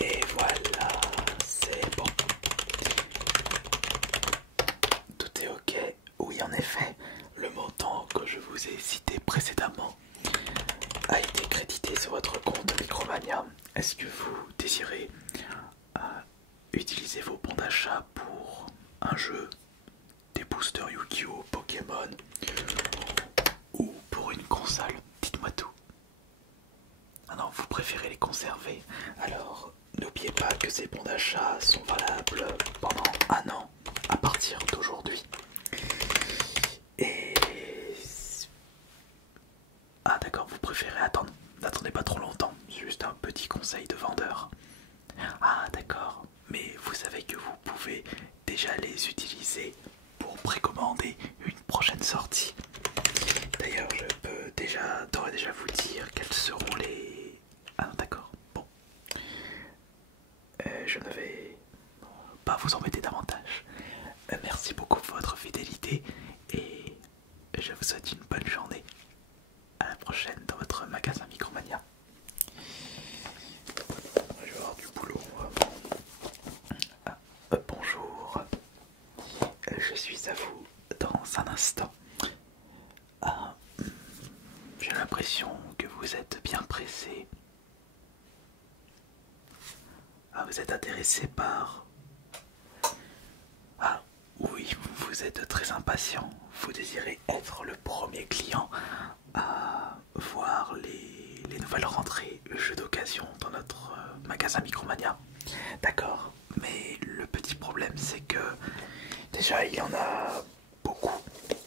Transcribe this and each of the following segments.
Et voilà, c'est bon. Tout est ok. Oui, en effet, le montant que je vous ai cité précédemment a été crédité sur votre compte Micromania. Est-ce que vous désirez utiliser vos bons d'achat pour un jeu, des boosters Yu-Gi-Oh, Pokémon ou pour une console? Dites-moi tout. Ah non, vous préférez les conserver. Alors, n'oubliez pas que ces bons d'achat sont valables pendant un an à partir d'aujourd'hui. Et... Ah d'accord, vous préférez attendre. N'attendez pas trop longtemps, juste un petit conseil de vendeur. Ah d'accord, mais vous savez que vous pouvez déjà les utiliser pour précommander une prochaine sortie. D'ailleurs, je peux d'ores et déjà vous dire quels seront les... Ah d'accord, bon. Je ne vais pas vous embêter davantage. Merci beaucoup pour votre fidélité et je vous souhaite une bonne journée. À la prochaine dans votre magasin Micromania. Je vais avoir du boulot. Bonjour, je suis à vous dans un instant. Ah, j'ai l'impression que vous êtes bien pressé. Ah, vous êtes intéressé par... Ah, oui, vous êtes très impatient. Vous désirez être le premier client à voir les nouvelles rentrées jeux d'occasion dans notre magasin Micromania. D'accord, mais le petit problème c'est que déjà il y en a beaucoup,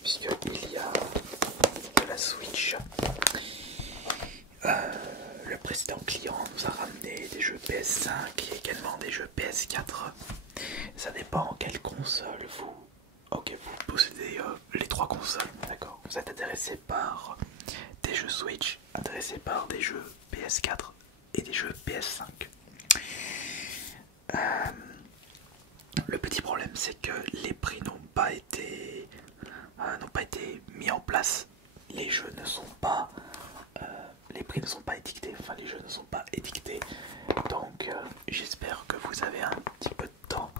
puisqu'il y a de la Switch. Le précédent client nous a ramené des jeux PS5 et également des jeux PS4. Ça dépend quelle console vous... Ok, vous possédez les trois consoles, d'accord. Vous êtes intéressé par des jeux Switch, intéressé par des jeux PS4 et des jeux PS5. Le petit problème c'est que les prix n'ont pas été mis en place. Les jeux ne sont pas les prix ne sont pas étiquetés, enfin les jeux ne sont pas étiquetés. Donc j'espère que vous avez un petit peu de temps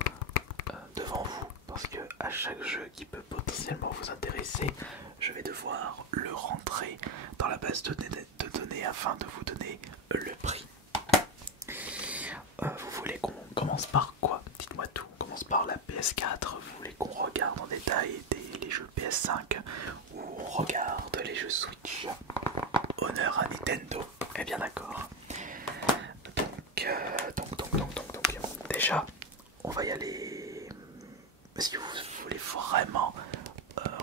devant vous, parce que à chaque jeu qui peut potentiellement vous intéresser, je vais devoir le rentrer dans la base de données afin de vous donner le prix. Vous voulez qu'on commence par quoi? Dites-moi tout. On commence par la PS4. Vous voulez qu'on regarde en détail les jeux PS5 ou on regarde les jeux Switch? Honneur à Nintendo. Eh bien d'accord. Donc, déjà, on va y aller. Est-ce que vous voulez vraiment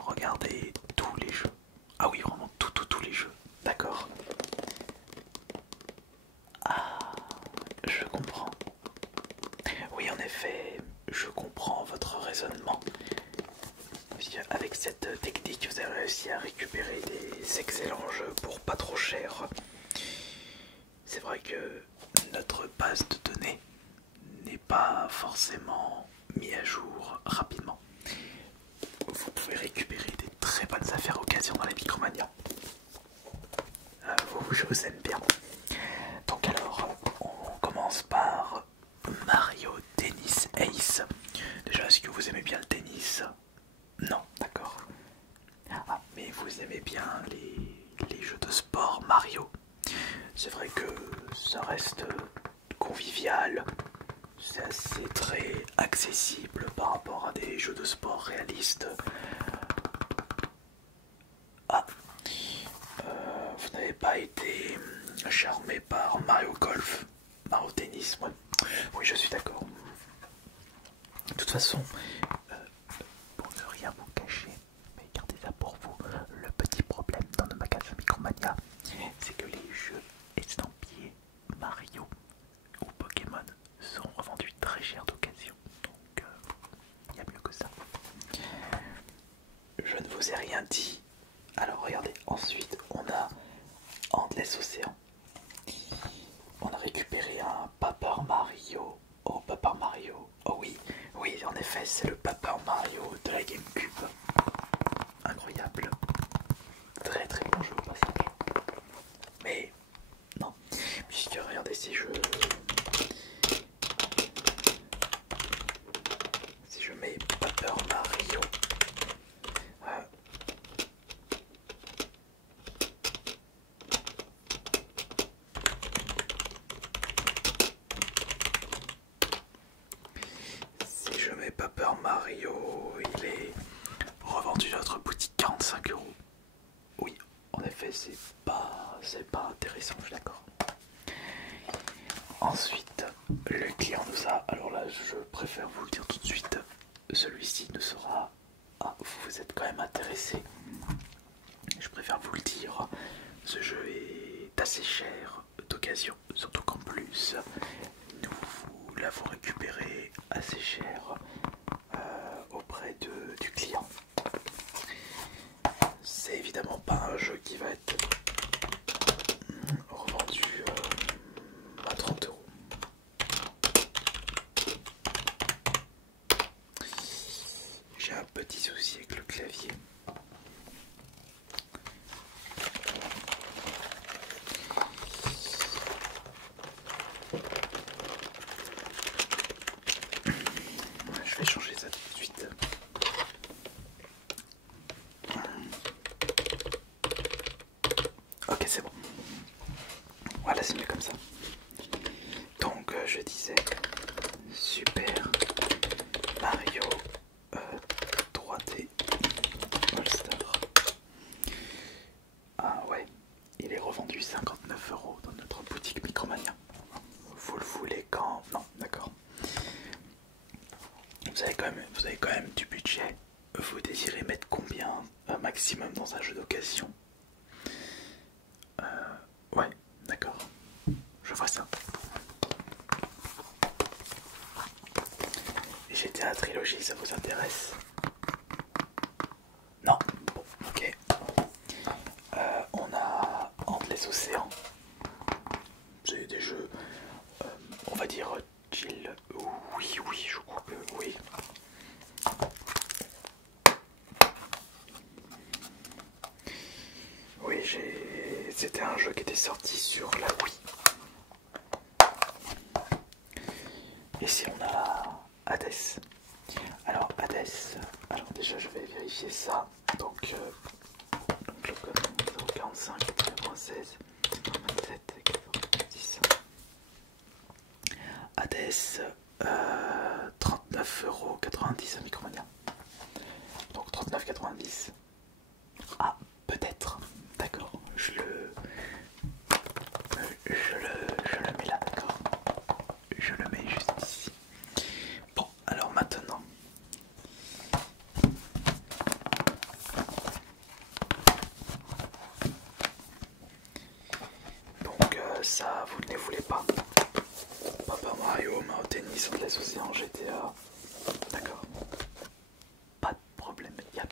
regarder tous les jeux? Ah oui, vraiment tous les jeux. D'accord. Ah, je comprends. Oui, en effet, je comprends votre raisonnement. Avec cette technique, vous avez réussi à récupérer des excellents jeux pour pas trop cher. C'est vrai que notre base de données n'est pas forcément mise à jour rapidement. Vous pouvez récupérer des très bonnes affaires occasion dans la Micromania. Je vous aime bien. Donc alors, on commence par Mario Tennis Ace. Déjà, est-ce que vous aimez bien le tennis? Non, d'accord. Ah, mais vous aimez bien les jeux de sport Mario. C'est vrai que ça reste convivial. C'est assez très accessible par rapport à des jeux de sport réalistes. Ah, vous n'avez pas été charmé par Mario Golf, Mario Tennis, moi. Oui, je suis d'accord. De toute façon, pour ne rien vous cacher, mais gardez ça pour vous, le petit problème dans nos magasins Micromania, c'est que les jeux estampillés Mario ou Pokémon sont revendus très cher d'occasion. Donc, il y a mieux que ça. Je ne vous ai rien dit. Alors regardez, ensuite on a Endless Ocean. On a récupéré un Paper Mario. Oh, Paper Mario. Oh oui, oui, en effet, c'est le Paper Mario de la GameCube. Incroyable. Très très bon jeu au passage. Mais non, puisque regardez ces jeux. Mario, il est revendu dans notre boutique 45 €. Oui, en effet, c'est pas intéressant, je suis d'accord. Ensuite, le client nous a, alors là je préfère vous le dire tout de suite, celui-ci ne sera, ah, vous êtes quand même intéressé, je préfère vous le dire, ce jeu est assez cher d'occasion, surtout qu'en plus nous l'avons récupéré assez cher auprès du client. C'est évidemment pas un jeu qui va être revendu à 30 €. J'ai un petit souci avec le clavier. Je vais changer ça tout de suite. Ok, c'est bon. Voilà, c'est mieux comme ça. Donc, je disais Super Mario 3D All-Star. Ah ouais, il est revendu 59 € dans notre boutique Micromania. Vous le voulez quand? Non, d'accord. Vous avez quand même du budget. Vous désirez mettre combien un maximum dans un jeu d'occasion? Ouais, d'accord. Je vois ça. GTA Trilogy, ça vous intéresse? Non. Bon, ok. On a Entre les océans. C'est des jeux, on va dire chill. Oui, oui, je crois que oui. Oui, c'était un jeu qui était sorti sur la Wii. Ici on a Hades. Alors Hades, alors déjà je vais vérifier ça. Donc le code 045 96 97 90. Hades 39,90 € à Micromania. Donc 39,90. Ah, peut-être. D'accord, je le mets là, d'accord. Je le mets juste ici. Bon, alors maintenant. Donc ça, vous ne les voulez pas. Papa Mario, Mountain Sur les océans, GTA. D'accord. Pas de problème. Il y a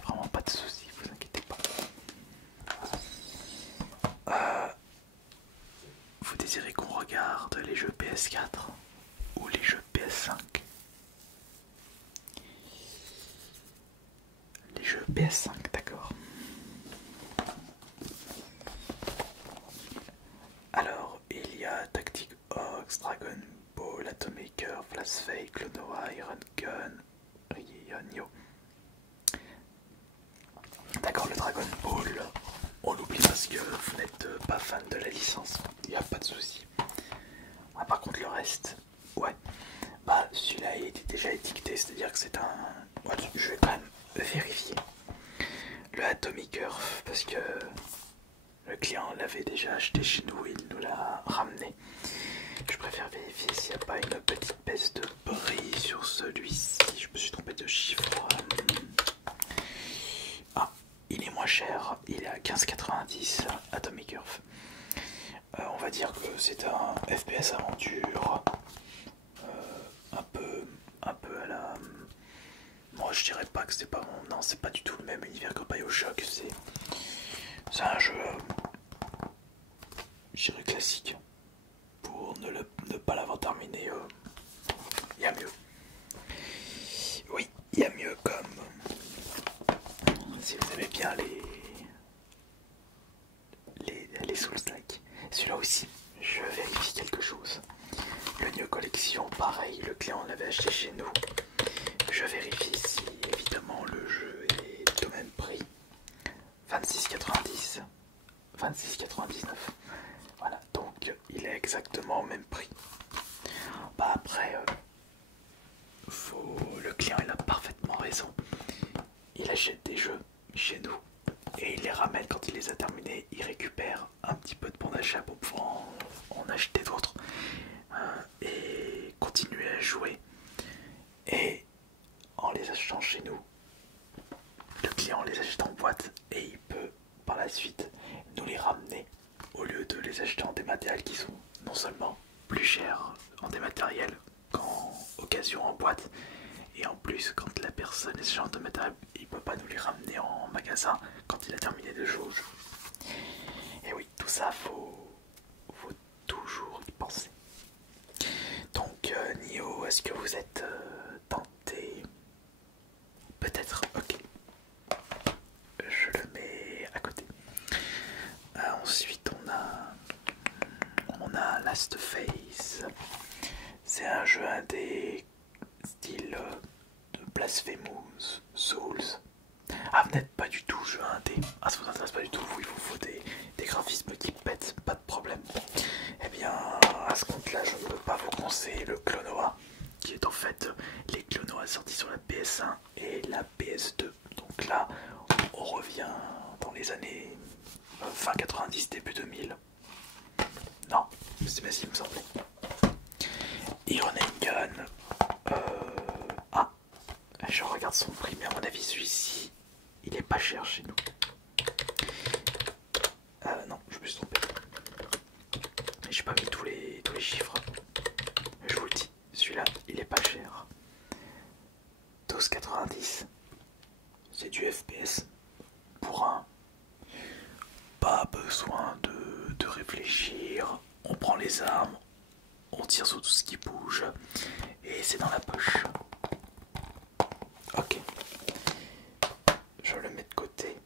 vraiment pas de soucis, vous inquiétez pas. Vous désirez qu'on regarde les jeux PS4 ou les jeux PS5? Les jeux PS5, d'accord. Alors, il y a Tactic Ox, Dragon Ball, Atomic Flash Fake, Clonoa, Iron Gun, Rionio. D'accord, le Dragon Ball, on l'oublie parce que vous n'êtes pas fan de la licence, il n'y a pas de souci. Ah, par contre, le reste, ouais, bah celui-là il était déjà étiqueté, c'est-à-dire que c'est un. Ouais, je vais quand même vérifier le Atomic Earth parce que le client l'avait déjà acheté chez nous, il nous l'a ramené. Je préfère vérifier s'il n'y a pas une petite baisse de prix sur celui-ci. Je me suis trompé de chiffre. Ah, il est moins cher, il est à 15,90 € Atomic Earth. On va dire que c'est un FPS aventure un peu à la. Moi je dirais pas que c'est pas bon. Non, c'est pas du tout le même univers que BioShock. C'est un jeu, je dirais classique. Pour ne pas l'avoir terminé, il y a mieux. Oui, il y a mieux comme. Si vous aimez bien les Souls-like. Celui-là aussi, je vérifie quelque chose. Le New Collection, pareil, le client l'avait acheté chez nous. Je vérifie si évidemment le jeu est au même prix. 26,90, 26,99. Voilà, donc il est exactement au même prix. Bah après, faut achète des jeux chez nous et il les ramène quand il les a terminés. Il récupère un petit peu de bon d'achat pour pouvoir en acheter d'autres et continuer à jouer. Et en les achetant chez nous, le client les achète en boîte et il peut par la suite nous les ramener au lieu de les acheter en dématériel qui sont non seulement plus chers en dématériel qu'en occasion en boîte, et en plus quand la personne est ce genre de matériel, il peut pas nous les ramener en magasin quand il a terminé de jouer au jeu. Et oui, tout ça faut toujours y penser. Donc Nio, est-ce que vous êtes tenté? Peut-être, ok. Je le mets à côté. Ensuite on a Last Phase. C'est un jeu indé style de Blasphemous, Souls. Ah, vous n'êtes pas du tout jeu indé. Ah, ça vous intéresse pas du tout, vous, il vous faut des graphismes qui pètent, pas de problème. Eh bien, à ce compte-là, je ne peux pas vous conseiller le Klonoa, qui est en fait les Klonoa sortis sur la PS1 et la PS2. Donc là, on revient dans les années fin 90, début 2000. Non, c'est pas ce qu'il me semblait. Iron Gun. Ah, je regarde son prix, mais à mon avis, celui-ci, il est pas cher chez nous. Non, je me suis trompé. J'ai pas mis tous les chiffres. Je vous le dis, celui-là, il est pas cher. 12,90. C'est du FPS. Pour un. Pas besoin de réfléchir. On prend les armes, on tire sur tout ce qui bouge, et c'est dans la poche. Ok. Je le mets de côté.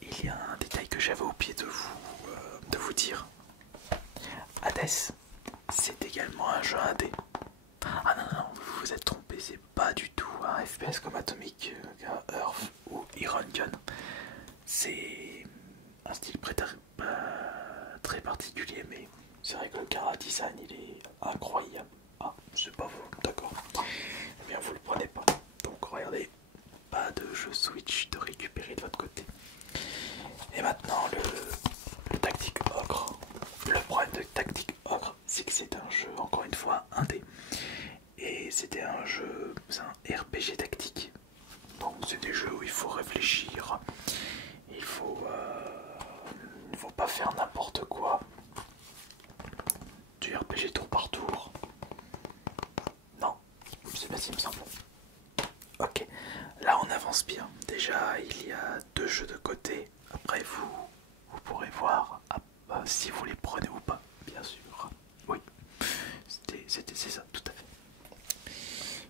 Il y a un détail que j'avais oublié de vous dire. Hades, c'est également un jeu indé. Ah non, vous vous êtes trompé, c'est pas du tout un FPS comme Atomic Earth ou Iron Gun. C'est un style très particulier, mais c'est vrai que le Cara Design il est incroyable. Ah, c'est pas vous, d'accord. Eh bien, vous le prenez pas. Donc, regardez, pas de jeu Switch de récupérer de votre côté. Et maintenant, le Tactique Ogre. Le problème de Tactique Ogre, c'est que c'est un jeu, encore une fois, indé. Et c'était un jeu, c'est un RPG tactique. Donc, c'est des jeux où il faut réfléchir. Il faut pas faire n'importe quoi. Du RPG tour par tour. Non, c'est pas si il me semble. Ok, là on avance bien. Déjà, il y a 2 jeux de côté. Après, vous pourrez voir si vous les prenez ou pas, bien sûr. Oui, c'est ça, tout à fait.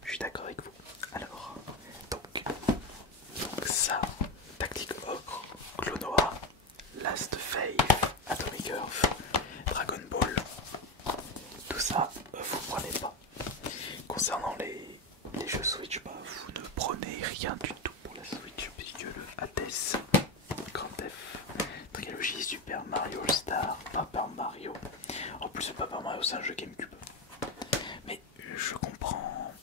Je suis d'accord avec vous. Alors, donc ça, Tactique Ogre, Klonoa, Last Faith, Atomic Earth, Dragon Ball, tout ça, vous prenez pas. Concernant les jeux Switch, vous ne prenez rien du tout pour la Switch, puisque le Hades, Grand F, Trilogie, Super Mario Star, Paper Mario. En plus, Paper Mario, c'est un jeu GameCube. Mais je comprends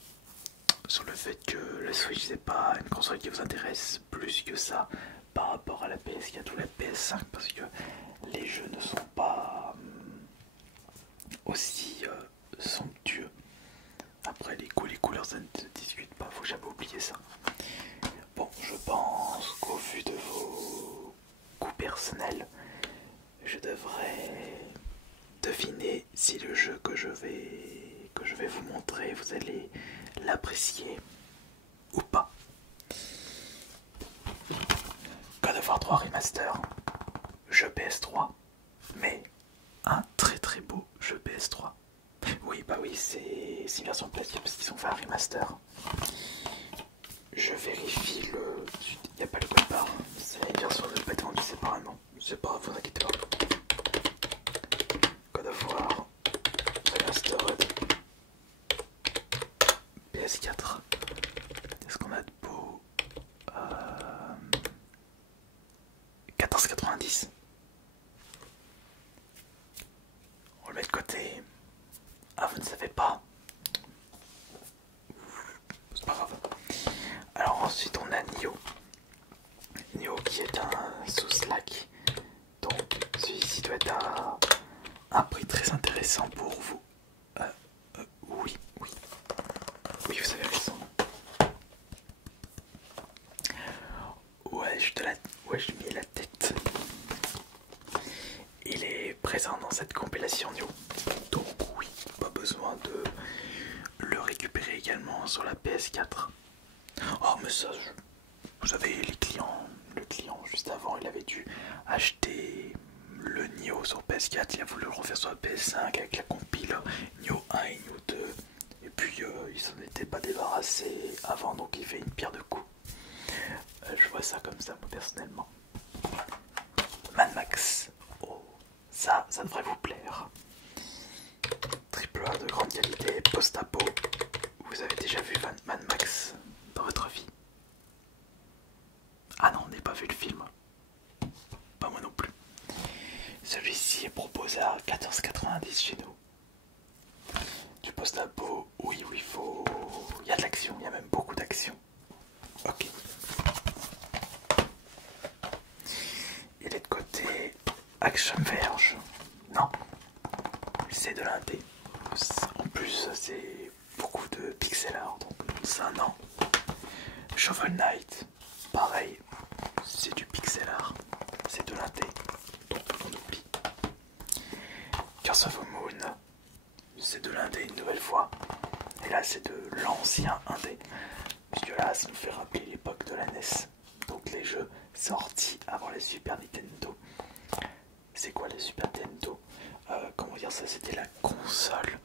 sur le fait que la Switch, c'est pas une console qui vous intéresse plus que ça par rapport à la PS4 ou la PS5, parce que les jeux ne sont pas aussi somptueux. Après, les goûts, les couleurs, ça ne se discute pas, faut jamais oublier ça. Bon, je pense qu'au vu de vos goûts personnels, je devrais deviner si le jeu que je vais vous montrer, vous allez l'apprécier ou pas. God of War 3 Remaster, jeu PS3, mais un très beau jeu PS3. Oui, bah oui, c'est une version plastique parce qu'ils ont fait un remaster. Je vérifie le... Il n'y a pas le code barre. C'est une version de pas être vendue séparément. C'est pas grave, vous inquiétez pas. God of War Remastered PS4. Est-ce qu'on a de beau 14,90. On le met de côté. Ah, vous ne savez pas. C'est pas grave. Alors sous Slack. Donc celui-ci doit être à un prix très intéressant pour vous. Oui, oui. Oui, vous avez raison. Ouais, je mets la tête. Il est présent dans cette compilation New. Donc oui, pas besoin de le récupérer également sur la PS4. Oh mais ça, vous savez, le client juste avant, il avait dû acheter le Nioh sur PS4, il a voulu le refaire sur la PS5 avec la compile Nioh 1 et Nioh 2. Et puis il s'en était pas débarrassé avant, donc il fait une pierre de coups. Je vois ça comme ça, moi personnellement. Mad Max. Oh, ça devrait vous plaire. Triple A de grande qualité, post-apo. Vous avez déjà vu Mad Max dans votre vie? Ah non, on n'a pas vu le film. Pas moi non plus. Celui-ci est proposé à 14,90 chez nous. Du post-apo, oui, il y a de l'action, il y a même beaucoup d'action. Ok. Il est de côté Action Verge. Non, c'est de l'indé. En plus, c'est beaucoup de pixel art, donc ça non. Shovel Knight, pareil, c'est du pixel art, c'est de l'indé, donc on oublie. Curse of the Moon, c'est de l'indé une nouvelle fois, et là c'est de l'ancien indé, puisque là ça nous fait rappeler l'époque de la NES, donc les jeux sortis avant les Super Nintendo. C'est quoi les Super Nintendo? Comment dire ça? C'était la console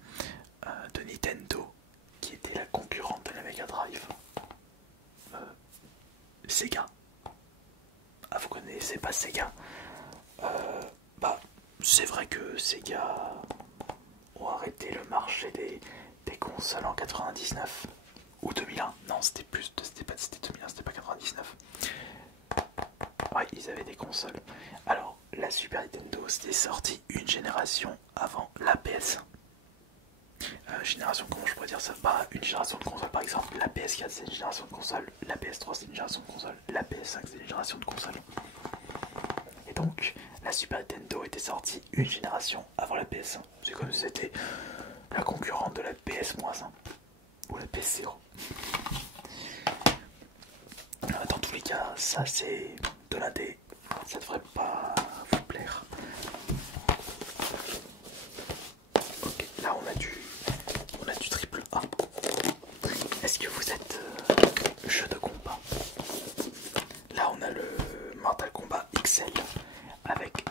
de Nintendo qui était la concurrente de la Mega Drive. Sega. Ah, vous connaissez pas Sega? Bah, c'est vrai que Sega ont arrêté le marché des consoles en 99 ou 2001. Non, c'était 2001, c'était pas 99. Ouais, ils avaient des consoles. Alors, la Super Nintendo, c'était sorti une génération avant la PS1. Génération, comment je pourrais dire ça? Bah, une génération de console, par exemple, la PS4 c'est une génération de console, la PS3 c'est une génération de console, la PS5 c'est une génération de console. Et donc, la Super Nintendo était sortie une génération avant la PS1. C'est comme si c'était la concurrente de la PS-1 ou la PS0. Dans tous les cas, ça c'est de l'indé, ça devrait pas vous plaire. Ok, là on a du triple A. Est-ce que vous êtes jeu de combat? Là on a le Mortal Kombat XL avec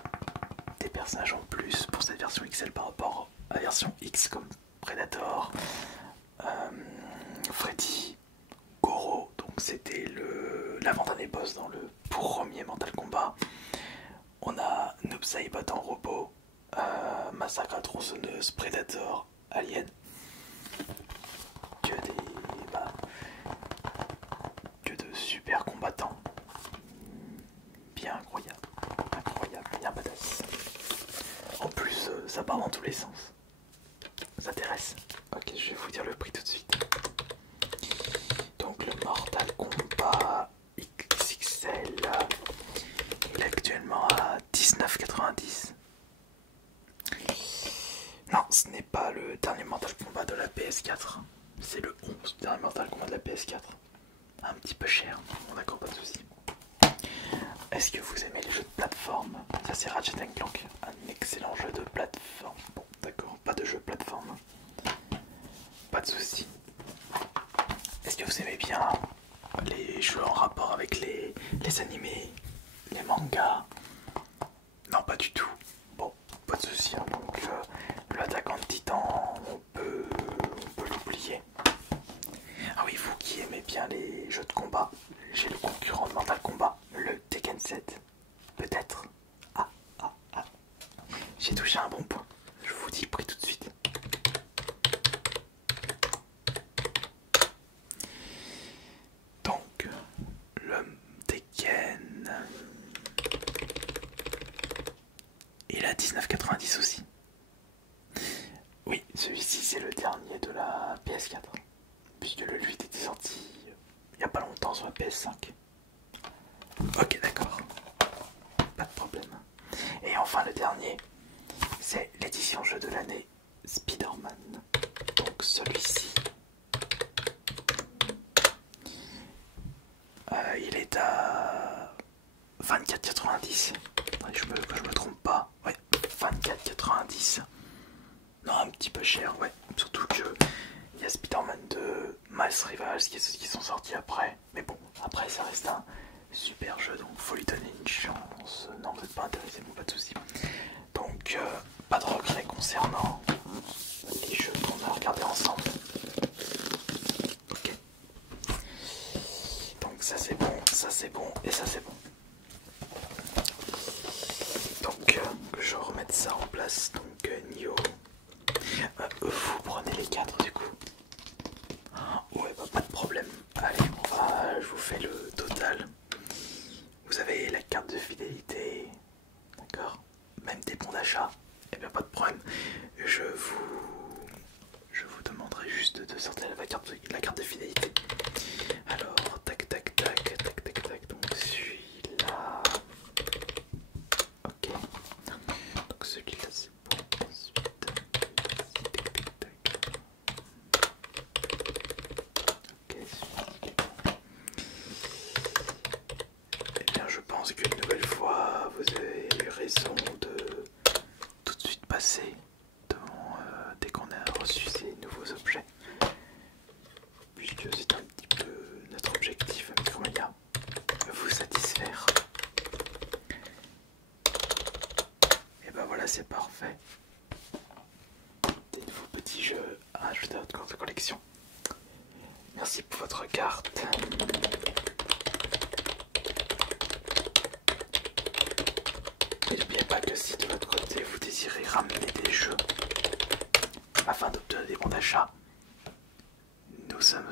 des personnages en plus pour cette version XL par rapport à la version X comme Predator, Freddy, Goro, donc c'était l'avant-dernier boss dans le premier Mortal Kombat. On a Noob Saibot en robot, Massacre à tronçonneuse, Predator, Alien. Que de super combattants. Bien incroyable, bien badass. En plus, ça part dans tous les sens. Ça intéresse. Ok, je vais vous dire le prix tout de suite. Donc le Mortal Kombat XXL, il est actuellement à 19,90. Non, ce n'est pas le dernier Mortal Kombat de la PS4. C'est le 11 dernier Mortal Kombat de la PS4. Un petit peu cher, bon, d'accord, pas de soucis. Est-ce que vous aimez les jeux de plateforme? Ça c'est Ratchet & Clank, un excellent jeu de plateforme. Bon, d'accord, pas de jeu de plateforme. Pas de soucis. Est-ce que vous aimez bien les jeux en rapport avec les animés, les mangas? Non, pas du tout. Bon, pas de soucis. Hein. Donc, l'attaquant de Titan, on peut l'oublier. Ah oui, vous qui aimez bien les jeux de combat, j'ai le concurrent de Mortal Kombat, le Tekken 7. Peut-être. Ah. J'ai touché un bon point. Je vous dis prix tout de suite. Donc, le Tekken, il a 19,90 aussi. Oui, celui-ci c'est le dernier de la PS4. Puisque le 8 était sorti il n'y a pas longtemps sur la PS5. Ok, d'accord. enfin le dernier, c'est l'édition jeu de l'année Spider-Man. Donc celui-ci, il est à 24,90. Que je me trompe pas. Ouais, 24,90. Non, un petit peu cher, ouais. Surtout que il y a Spider-Man 2, Miles Rivals qui sont sortis après. Mais bon, après ça reste un super jeu, donc faut lui donner une chance. Non, vous n'êtes pas intéressé, bon, pas de soucis. Donc, pas de regret concernant les jeux qu'on a regardés ensemble. Ok. Donc ça c'est bon, ça c'est bon et ça c'est bon. Donc que je remette ça en place. Donc Nioh. Vous prenez les 4 du coup. Ouais, bah, pas de problème. Allez, je vous fais le total. Vous avez la carte de fidélité, d'accord? Même des bons d'achat. Et bien pas de problème. Je vous demanderai juste de sortir la carte de fidélité. Alors, tac tac tac tac tac tac. Donc celui-là. Ok. Donc celui-là c'est bon. Ensuite, tac tac tac. Ok, celui-là. Eh bien, je pense qu'une nouvelle fois, vous avez eu raison de tout de suite passer dès qu'on a reçu ces nouveaux objets. Puisque c'est un petit peu notre objectif avec Romania, vous satisfaire. Et ben voilà, c'est parfait. Des nouveaux petits jeux à ajouter à votre collection. Merci pour votre carte. Et n'oubliez pas que si de votre côté vous désirez ramener des jeux afin d'obtenir des bons d'achat, nous sommes